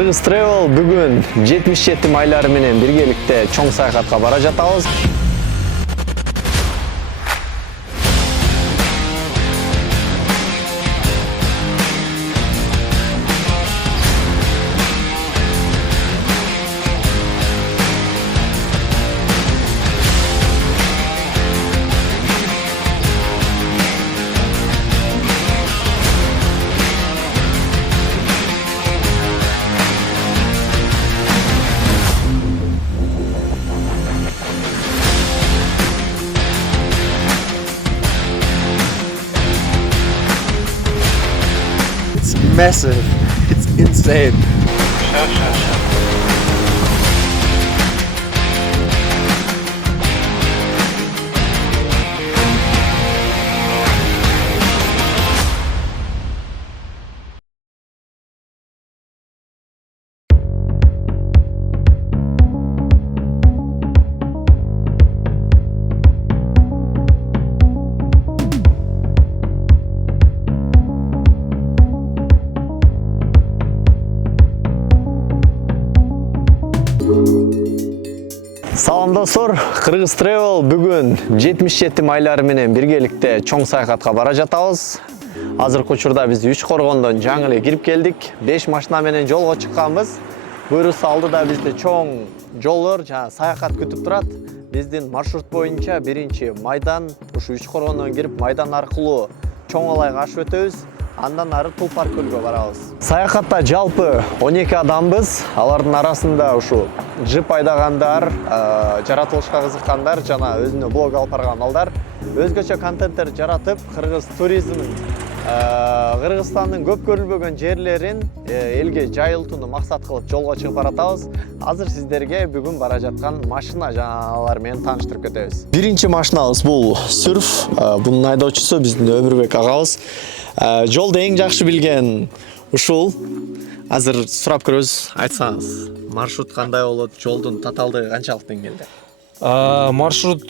Kırgız Travel бүгүн 77 майлары менен биргеликте чоң саякатка бара жатабыз. Massive. It's insane. Салам достор, Кыргыз Travel бүгүн 77 майлары менен биргеликте чоң саякатка бара жатабыз. Азыркы учурда биз Үч Коргондон жаңы эле кирип келдик. 5 машина менен жолго чыкканбыз. Буюрса алдыда бизди чоң жолдор, саякат күтүп турат. Биздин маршрут боюнча биринчи майдан, ушу Үч Коргондон кирип майдан аркылуу чоң алайга ашып өтөбүз. Андан ары Тулпар көлгө барабыз. Саякатта жалпы 12 адамбыз. Алардын арасында ушу джип айдагандар, жаратылышка кызыккандар жана өзүнө блог алып барган балдар, өзгөчө контенттер жаратып, кыргыз туризмин, Кыргызстандын көп көрүлбөгөн жерлерин элге жайылтууну максат кылып жолго чыгып баратабыз. Азыр сиздерге бүгүн бара жаткан машина жаналар менен тааныштырып кетебиз. Биринчи машинабыз бул Surf, бунун айдоочусу биздин Өмүрбек агабыз. Жолду эң жакшы билген ушул. Азыр сурап көрөбүз, айтсаңыз, маршрут кандай болот, жолдун татаалдыгы канчалык деңгээлде? Маршрут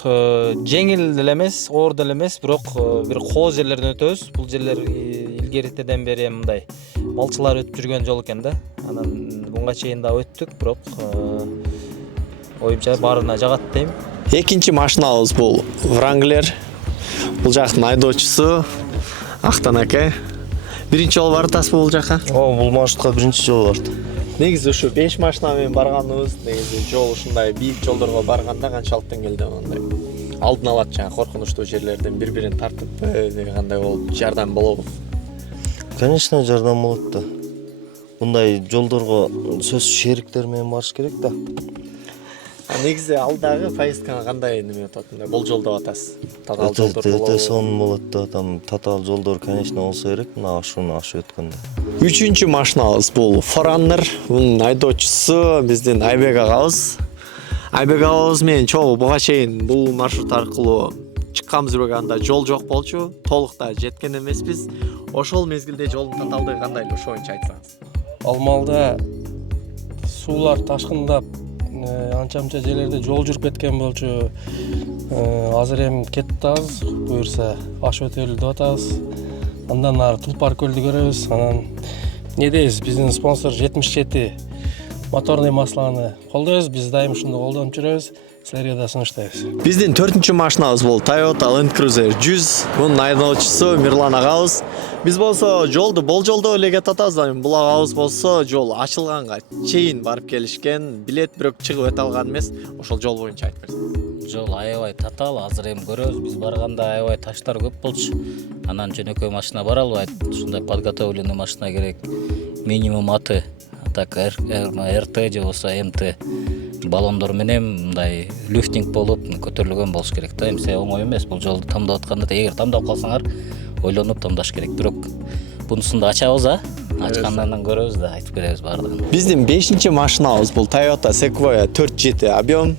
жеңил деле эмес, оор деле эмес, бирок бир кооз жерлерден өтөбүз. Бул жерлер илгертеден бери мындай малчылар өтүп жүргөн жол экен да. Анан буга чейин да өттүк, бирок оюмча баарына жагат дейм. Экинчи машинабыз бул Wrangler. Бул жактын айдоочусу Актан аке. Биринчи жолу баратасызбы бул жака? Бул маршрутка биринчи жолу барды. Негизи ушу 5 машина менен барганыбыз, негизи жол ушундай бийик жолдорго барганда канчалык деңгээлде мындай алдын алат, коркунучтуу жерлерден бири-бирин тартып, кандай болуп жардам болобу? Конечно, жардам болот да. Мындай жолдорго сөзсүз шериктер менен барыш керек да. Негизи алдагы поездкага кандай неме өтөт, болжолдоп атасыз? Татаал жолдор болобу? Өтө сонун болот да. Там татаал жолдор, конечно, болсо керек, мына ашууну ашып өткөндө. Үчүнчү машинабыз бул Forerunner. Бунун айдоочусу биздин Айбек агабыз. Айбек агабыз менен чогуу буга чейин бул маршрут аркылуу чыкканбыз, бирок анда жол жок болчу, толук да жеткен эмеспиз. Ошол мезгилде жолдун татаалдыгы кандай эле, ошо боюнча айтсаңыз? Алмалда суулар ташкындап, анча-мынча жерлерде жол жүрүп кеткен болчу. Азыр эми кетип атабыз, буюрса ашып өтөлү деп атабыз. Андан ары Тулпар көлдү көрөбүз. Анан эмне дейбиз, биздин спонсор 77 моторный масланы колдойбуз. Биз дайым ушуну колдонуп жүрөбүз. Силерге да сунуштайбыз. Биздин 4-чү машинабыз бул Toyota Land Cruiser 100. Бунун айдоочусу Мирлан агабыз. Биз болсо жолду болжолдоп эле кетип атабыз. Бул агабыз болсо жол ачылганга чейин барып келишкен, билет бирок чыгып өтө алган эмес. Ошол жол боюнча айтып берсиңиз. Жол аябай татаал, азыр эми көрөбүз. Биз барганда аябай таштар көп болчу. Анан жөнөкөй машина бара албайт. Ушундай подготовленный машина керек. Минимум аты, так РТ же болсо МТ баллондор менен мындай лифтинг болуп көтөрүлгөн болуш керек да. Эмсе оңой эмес бул жолду тамдап атканда. Эгер тамдап калсаңар, ойлонуп тамдаш керек. Бирок бунусун да ачабыз, ачкандан көрөбүз да, айтып беребиз баардыгын. Биздин 5-чи машинабыз бул Toyota Sequoia 4GT объем.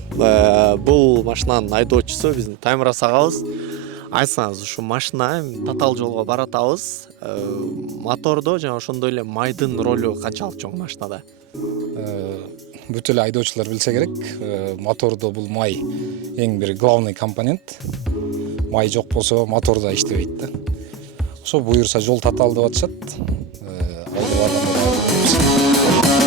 Бул машинанын айдоочусу биздин Таймурас агабыз. Айтсаңыз, ушу машина татаал жолго баратабыз. Мотордо жана ошондой эле майдын ролу канчалык чоң машинада? Бүт эле айдоочулар билсе керек. Мотордо бул май эң бир главный компонент. Май жок болсо мотор да иштебейт да. Ошо буюрса жол татаал деп атышат. Алды барганда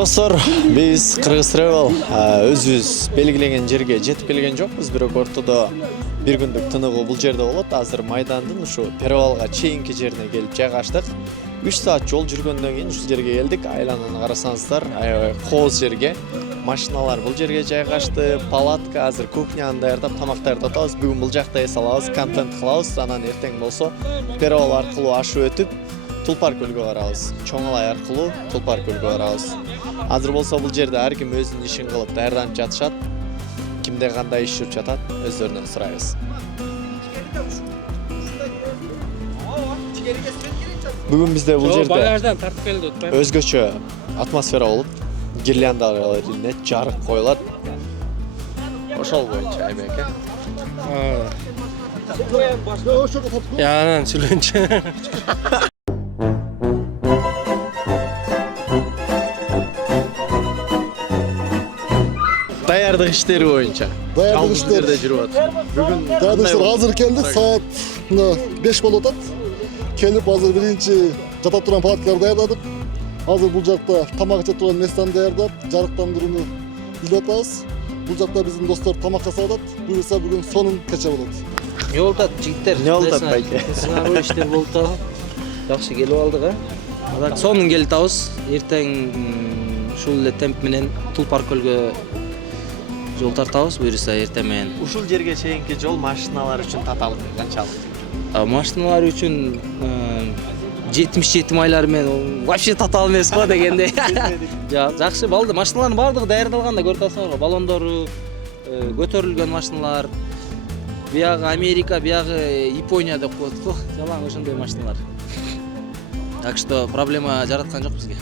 Достор, биз Кыргыз Travel өзүбүз белгилеген жерге жетип келген жокпуз, бирок ортодо бир күндүк тыныгуу бул жерде болот. Азыр майдандын ушу Перевалга чейинки жерине келип жайгаштык. 3 саат жол жүргөндөн кийин ушул жерге келдик. Айлананы карасаңыздар, аябай кооз жерге. Машиналар бул жерге жайгашты, палатка, азыр кухняны даярдап, тамактарды атабыз. Бүгүн бул жакта эс алабыз, контент кылабыз, анан эртең болсо Перевал аркылуу ашып өтүп Тулпар көлгө барабыз. Чоңалай аркылуу Тулпар көлгө барабыз. Азыр болсо бул жерде ар ким өзүнүн ишин кылып даярданып жатышат. Кимде кандай иш жүрүп жатат, өздөрүнөн сурайбыз. Бүгүн бизде бул жерде багаждан тартып келди отпайм. өзгөчө атмосфера болуп, гирляндалар илинет, жарык коюлат. Ошол боюнча Айбек Анан сүйлөнчү. даярдык иштери боюнча. Даярдык иштери. Жерде жүрүп атат. Бүгүн Даярдыктар азыр келдик, саат 5 болуп атат. Келип азыр биринчи жата турган палаткаларды даярдадык. Азыр бул жакта тамак иче турган местаны даярдап, жарыктандырууну илип атабыз. Бул жакта биздин достор тамак жасап атат. Буюрса бүгүн сонун кече болот. Не болуп атат жигиттер? Не болуп атат байке? Сыңаруу иштер болуп атабы? Жакшы келип алдык, а? Сонун келип атабыз. Эртең ушул эле темп менен Тулпар көлгө жол тартабыз, буюрса эртең менен. Ушул жерге чейинки жол машиналар үчүн татаалык канчалык? Машиналар үчүн 77 майлар менен вообще татаал эмес го дегендей. Жакшы балды. Машиналардын баардыгы даярдалган да, көрүп атасыңарбы? Баллондору, көтөрүлгөн машиналар. Биягы Америка, биягы Япония деп коет го. Жалаң ошондой машиналар. Так что проблема жараткан жок бизге.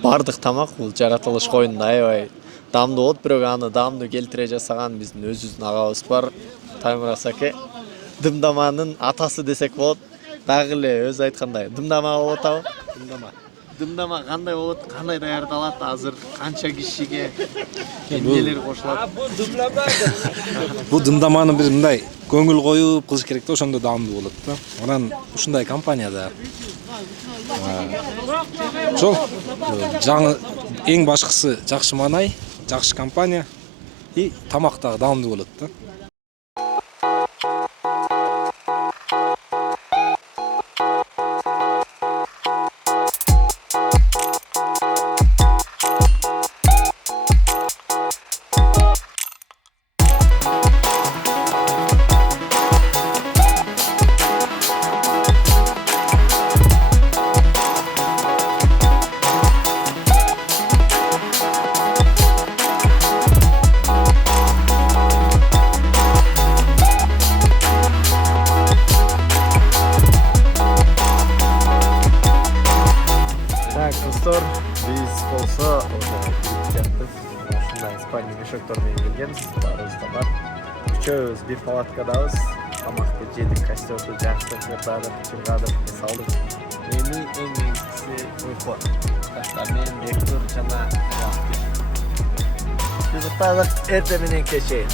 Бардык тамак бул жаратылыш коюнда аябай даамдуу болот, бирок аны даамдуу келтире жасаган биздин өзүбүздүн агабыз бар, Таймурас аке. Дымдаманын атасы десек болот. Дагы эле өзү айткандай, дымдама болуп атабы? Дымдама кандай болот, кандай даярдалат, азыр канча кишиге эмнелер кошулат? Бул дымдаманы бир мындай көңүл коюп кылыш керек да, ошондо даамдуу болот да. Анан ушундай компанияда ошол жаңы эң башкысы жакшы маанай, жакшы компания и тамак дагы даамдуу болот да. Достор, биз болсо жатпыз. Ушундай Испания мешоктор менен келгенбиз. Баарыбыз да бар. Үчөөбүз бир палаткадабыз. Тамакты жедик, костёрду жактык, ырдадык, чыргадык, салдык. Эми эң негизгиси уйку. Таштар менен Бектур жана Биз уктадык, эртең менен кече.